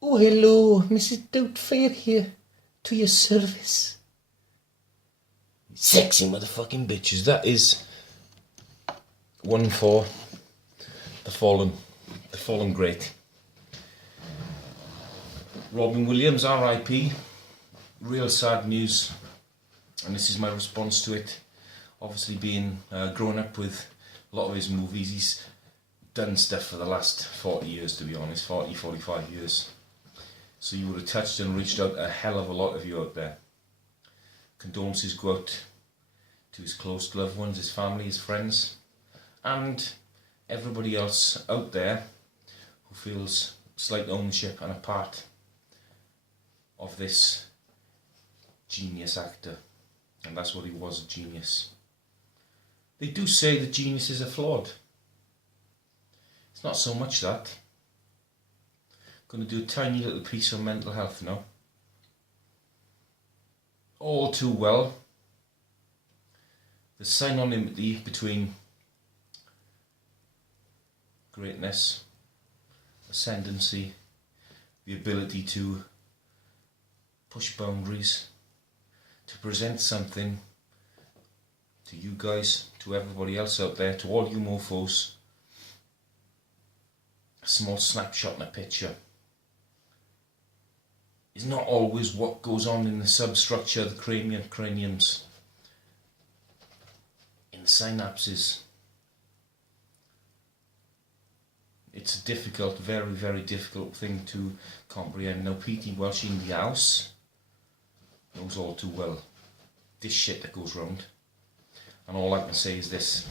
Oh, hello, Mrs. Doubtfire here, to your service. Sexy motherfucking bitches. That is one for the fallen great. Robin Williams, R.I.P. Real sad news, and this is my response to it. Obviously, being growing up with a lot of his movies, he's done stuff for the last 40 years, to be honest, 45 years. So you would have touched and reached out a hell of a lot of you out there. Condolences go out to his close loved ones, his family, his friends, and everybody else out there who feels slight ownership and a part of this genius actor. And that's what he was, a genius. They do say that geniuses are flawed. It's not so much that. I'm going to do a tiny little piece on mental health now. All too well, the synonymity between greatness, ascendancy, the ability to push boundaries, to present something to you guys, to everybody else out there, to all you mofos, a small snapshot in a picture, is not always what goes on in the substructure, the craniums, in the synapses. It's a difficult, very, very difficult thing to comprehend. Now, P.T. Welsh in the house knows all too well this shit that goes round. And all I can say is this.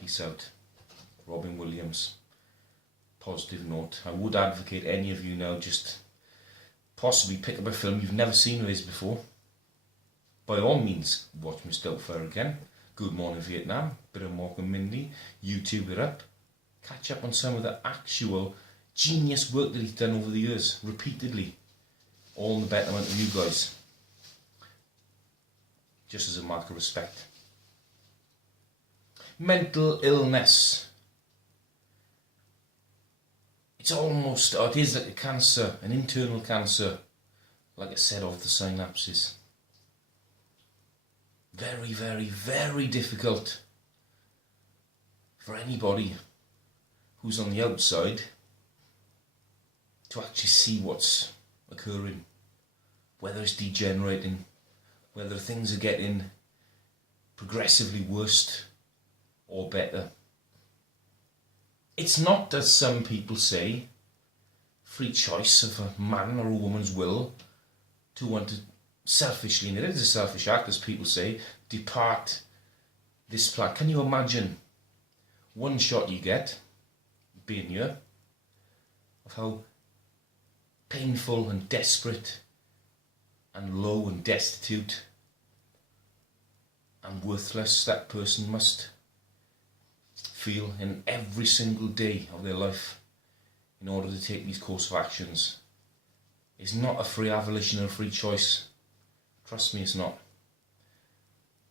Peace out. Robin Williams. Positive note. I would advocate any of you now just possibly pick up a film you've never seen of his before. By all means, watch Miss Doubtfire again. Good Morning Vietnam. Bit of Mork and Mindy. YouTube it up. Catch up on some of the actual genius work that he's done over the years, repeatedly. All in the betterment of you guys. Just as a mark of respect. Mental illness. It is like a cancer, an internal cancer, like I said, of the synapses. Very, very, very difficult for anybody who's on the outside to actually see what's occurring, whether it's degenerating, whether things are getting progressively worse or better. It's not, as some people say, free choice of a man or a woman's will to want to selfishly, and it is a selfish act, as people say, depart this planet. Can you imagine one shot you get, being here, of how painful and desperate and low and destitute and worthless that person must feel in every single day of their life in order to take these course of actions? It's not a free abolition or free choice. Trust me, it's not.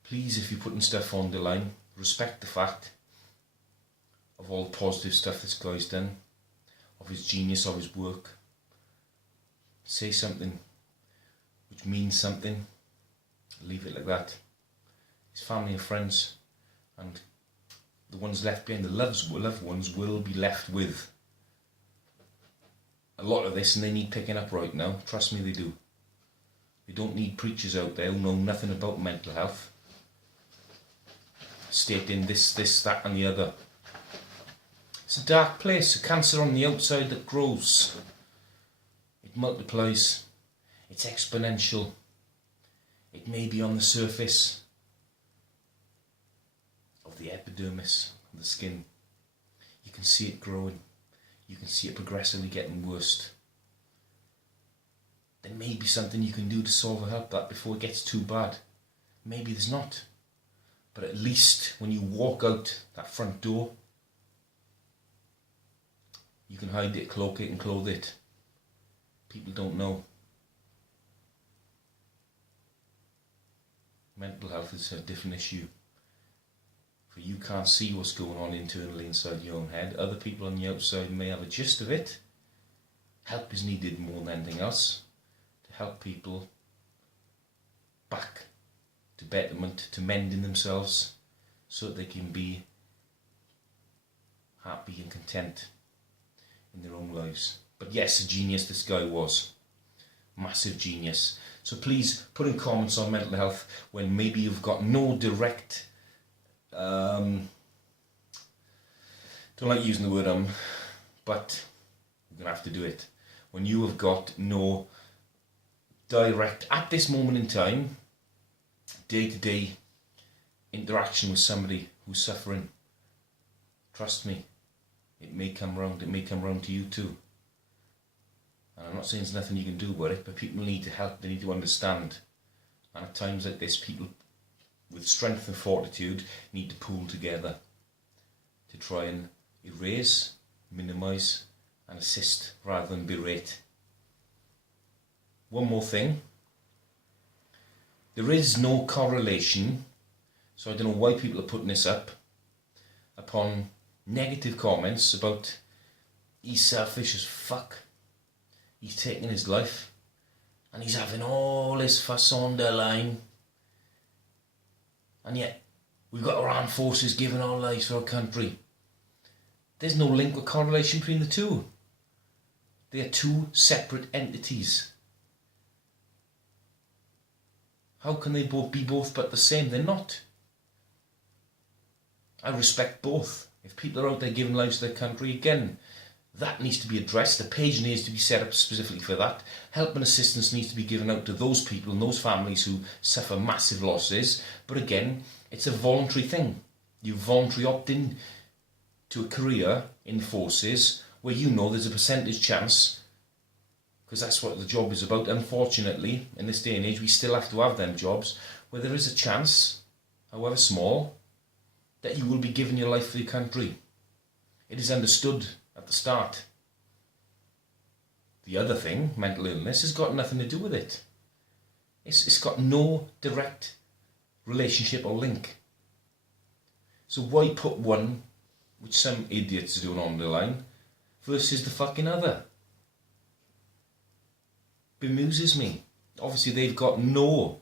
Please, if you're putting stuff on the line, respect the fact of all the positive stuff this guy's done, of his genius, of his work. Say something which means something. Leave it like that. His family and friends and the ones left behind, the loved ones, will be left with a lot of this, and they need picking up right now. Trust me, they do. They don't need preachers out there who know nothing about mental health, stating this, that and the other. It's a dark place, a cancer on the outside that grows. It multiplies. It's exponential. It may be on the surface of the epidermis of the skin. You can see it growing. You can see it progressively getting worse. There may be something you can do to solve or help that before it gets too bad. Maybe there's not. But at least when you walk out that front door, you can hide it, cloak it and clothe it. People don't know. Mental health is a different issue. For you can't see what's going on internally inside your own head. Other people on the outside may have a gist of it. Help is needed more than anything else to help people back to betterment, to mending themselves so that they can be happy and content in their own lives. But yes, a genius this guy was. Massive genius. So please put in comments on mental health when maybe you've got no direct don't like using the word but you're going to have to do it. When you have got no direct, at this moment in time, day-to-day interaction with somebody who's suffering, trust me, it may come round to you too. And I'm not saying there's nothing you can do about it, but people need to help, they need to understand. And at times like this, people with strength and fortitude need to pool together to try and erase, minimise and assist rather than berate. One more thing. There is no correlation, so I don't know why people are putting this up, upon negative comments about he's selfish as fuck, he's taking his life, and he's having all this fuss on the line, and yet we've got our armed forces giving our lives for our country. There's no link or correlation between the two. They are two separate entities. How can they both be both but the same? They're not. I respect both. If people are out there giving lives to their country, again, that needs to be addressed. A page needs to be set up specifically for that. Help and assistance needs to be given out to those people and those families who suffer massive losses. But again, it's a voluntary thing. You voluntarily opt in to a career in the forces where you know there's a percentage chance, because that's what the job is about. Unfortunately, in this day and age, we still have to have them jobs where there is a chance, however small, that you will be giving your life for your country. It is understood at the start. The other thing, mental illness, has got nothing to do with it. It's got no direct relationship or link. So why put one, which some idiots are doing on the line, versus the fucking other? Bemuses me. Obviously they've got no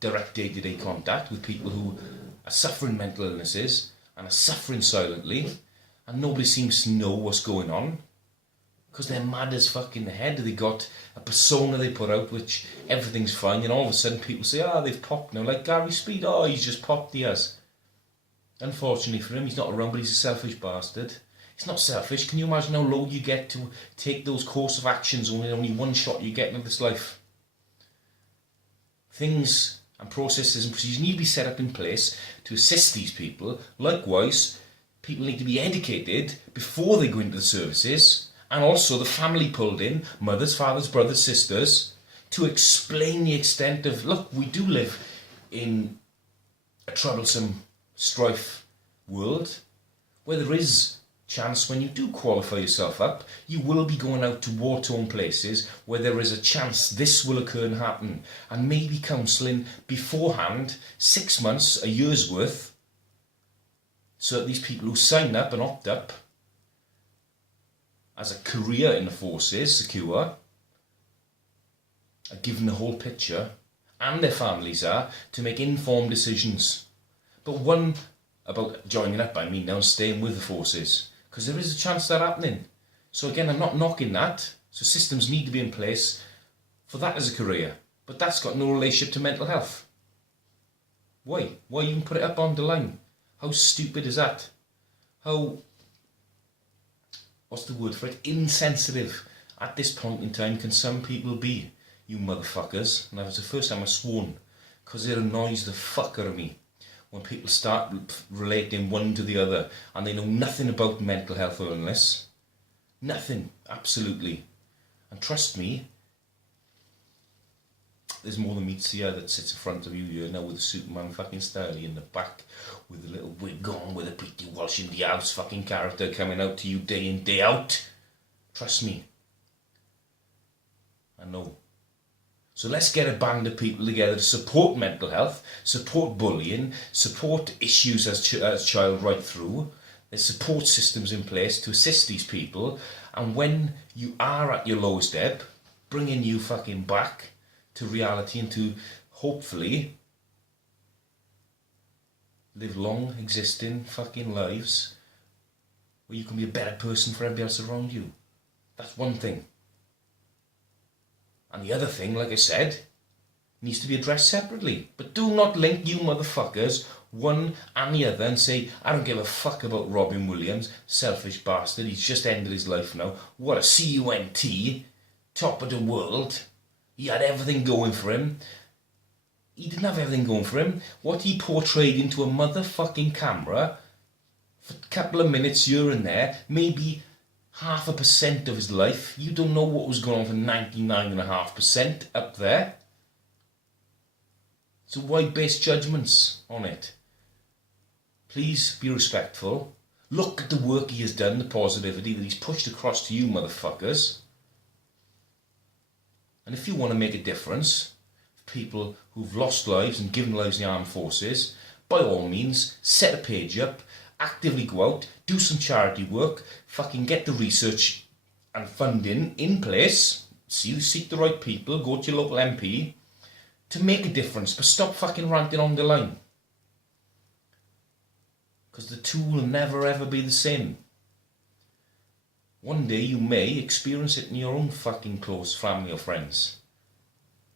direct day-to-day contact with people who are suffering mental illnesses and are suffering silently, and nobody seems to know what's going on because they're mad as fuck in the head. They got a persona they put out which everything's fine, and all of a sudden people say, they've popped now, like Gary Speed. He's just popped, he has. Unfortunately for him, he's not around, but he's a selfish bastard. He's not selfish. Can you imagine how low you get to take those course of actions when only one shot you get into this life? Things and processes and procedures need to be set up in place to assist these people. Likewise, people need to be educated before they go into the services, and also the family pulled in, mothers, fathers, brothers, sisters, to explain the extent of, look, we do live in a troublesome, strife world where there is chance when you do qualify yourself up, you will be going out to war-torn places where there is a chance this will occur and happen, and maybe counselling beforehand, 6 months, a year's worth, so that these people who sign up and opt up as a career in the forces, secure, are given the whole picture, and their families are, to make informed decisions. But one about joining up, I mean now, staying with the forces, because there is a chance of that happening. So again, I'm not knocking that. So systems need to be in place for that as a career. But that's got no relationship to mental health. Why? Why even put it up on the line? How stupid is that? How, what's the word for it? Insensitive at this point in time can some people be, you motherfuckers. And that was the first time I sworn, because it annoys the fuck out of me when people start relating one to the other and they know nothing about mental health or illness. Nothing, absolutely. And trust me, there's more than meets the eye that sits in front of you here now with the Superman fucking style in the back, with a little wig on, with a Pretty Walsh in the house fucking character coming out to you day in, day out. Trust me. I know. So let's get a band of people together to support mental health, support bullying, support issues as child right through. There's support systems in place to assist these people. And when you are at your lowest ebb, bringing you fucking back to reality and to hopefully live long, existing fucking lives where you can be a better person for everybody else around you. That's one thing. And the other thing, like I said, needs to be addressed separately. But do not link you motherfuckers, one and the other, and say, I don't give a fuck about Robin Williams, selfish bastard, he's just ended his life now. What a CUNT, top of the world. He had everything going for him. He didn't have everything going for him. What he portrayed into a motherfucking camera for a couple of minutes here and there, maybe 0.5% of his life. You don't know what was going on for 99.5% up there. So why base judgments on it? Please be respectful. Look at the work he has done, the positivity that he's pushed across to you motherfuckers. And if you want to make a difference for people who've lost lives and given lives in the armed forces, by all means, set a page up, actively go out, do some charity work, fucking get the research and funding in place, seek the right people, go to your local MP, to make a difference, but stop fucking ranting on the line. Because the two will never ever be the same. One day you may experience it in your own fucking close family or friends.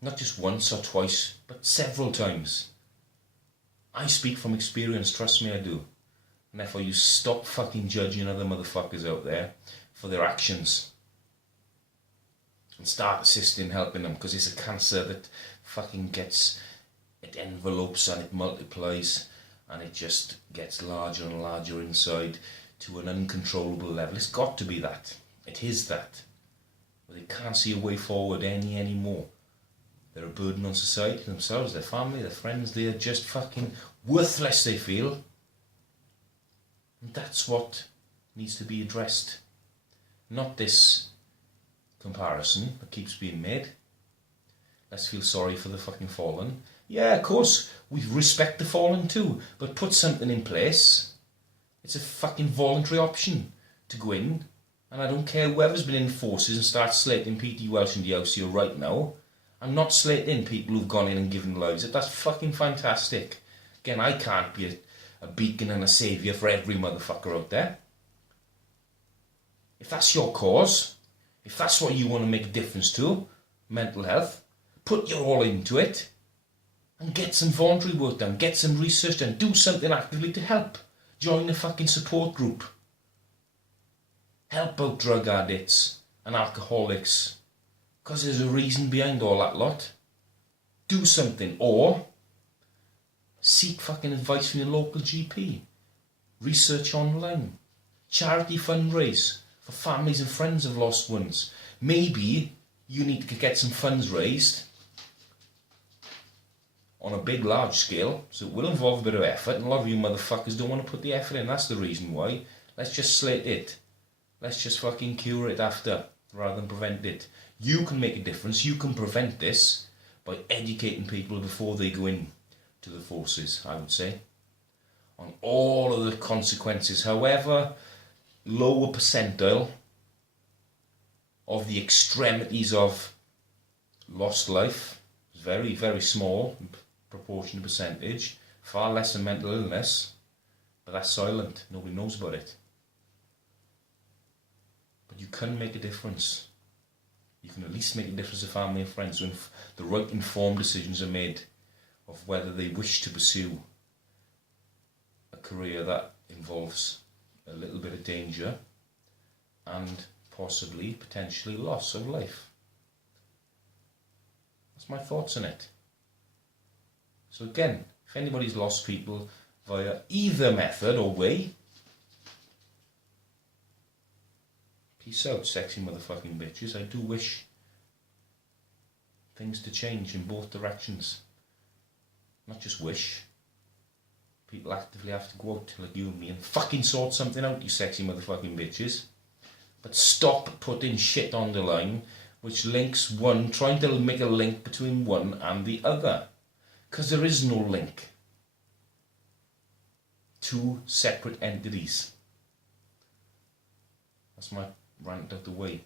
Not just once or twice, but several times. I speak from experience, trust me I do. And therefore you stop fucking judging other motherfuckers out there for their actions. And start assisting, helping them, because it's a cancer that fucking it envelopes and it multiplies and it just gets larger and larger inside to an uncontrollable level. It's got to be that. It is that. But they can't see a way forward anymore. They're a burden on society, themselves, their family, their friends. They're just fucking worthless, they feel. And that's what needs to be addressed. Not this comparison that keeps being made. Let's feel sorry for the fucking fallen. Yeah, of course, we respect the fallen too, but put something in place. It's a fucking voluntary option to go in, and I don't care whoever's been in forces and start slating P.T. Welsh and DLCO right now. I'm not slating people who've gone in and given lives. That's fucking fantastic. Again, I can't be a beacon and a saviour for every motherfucker out there. If that's your cause, if that's what you want to make a difference to, mental health, put your all into it and get some voluntary work done, get some research done, do something actively to help. Join a fucking support group. Help out drug addicts and alcoholics, because there's a reason behind all that lot. Do something, or seek fucking advice from your local GP. Research online. Charity fundraise for families and friends of lost ones. Maybe you need to get some funds raised on a big, large scale, so it will involve a bit of effort, and a lot of you motherfuckers don't want to put the effort in. That's the reason why. Let's just slate it. Let's just fucking cure it after, rather than prevent it. You can make a difference. You can prevent this by educating people before they go in to the forces, I would say, on all of the consequences, however low a percentile of the extremities of lost life. Very, very small proportion percentage, far less than mental illness, but that's silent. Nobody knows about it. But you can make a difference. You can at least make a difference to family and friends when the right informed decisions are made of whether they wish to pursue a career that involves a little bit of danger and possibly, potentially, loss of life. That's my thoughts on it. So again, if anybody's lost people via either method or way, peace out, sexy motherfucking bitches. I do wish things to change in both directions. Not just wish. People actively have to go out like you and me and fucking sort something out, you sexy motherfucking bitches. But stop putting shit on the line which links one, trying to make a link between one and the other. Because there is no link. Two separate entities. That's my rant out the way.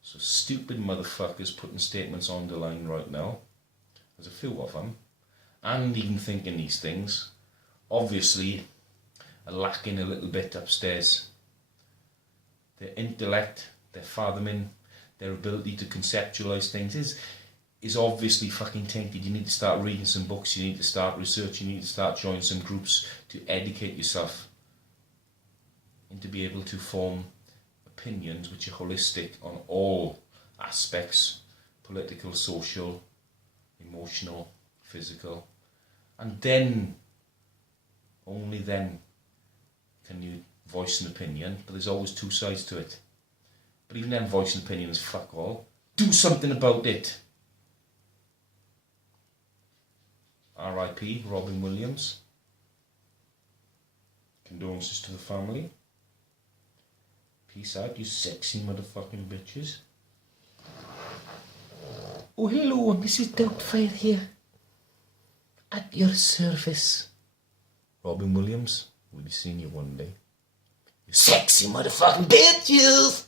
So stupid motherfuckers putting statements on the line right now. There's a few of them. And even thinking these things. Obviously are lacking a little bit upstairs. Their intellect, their fathoming, their ability to conceptualise things is obviously fucking tainted. You need to start reading some books, you need to start researching, you need to start joining some groups to educate yourself and to be able to form opinions which are holistic on all aspects, political, social, emotional, physical, and then, only then, can you voice an opinion, but there's always two sides to it. But even then, voicing opinion is fuck all. Do something about it. R.I.P. Robin Williams. Condolences to the family. Peace out, you sexy motherfucking bitches. Oh, hello, Mrs. Doubtfire here. At your service. Robin Williams, we'll be seeing you one day. You sexy motherfucking bitches!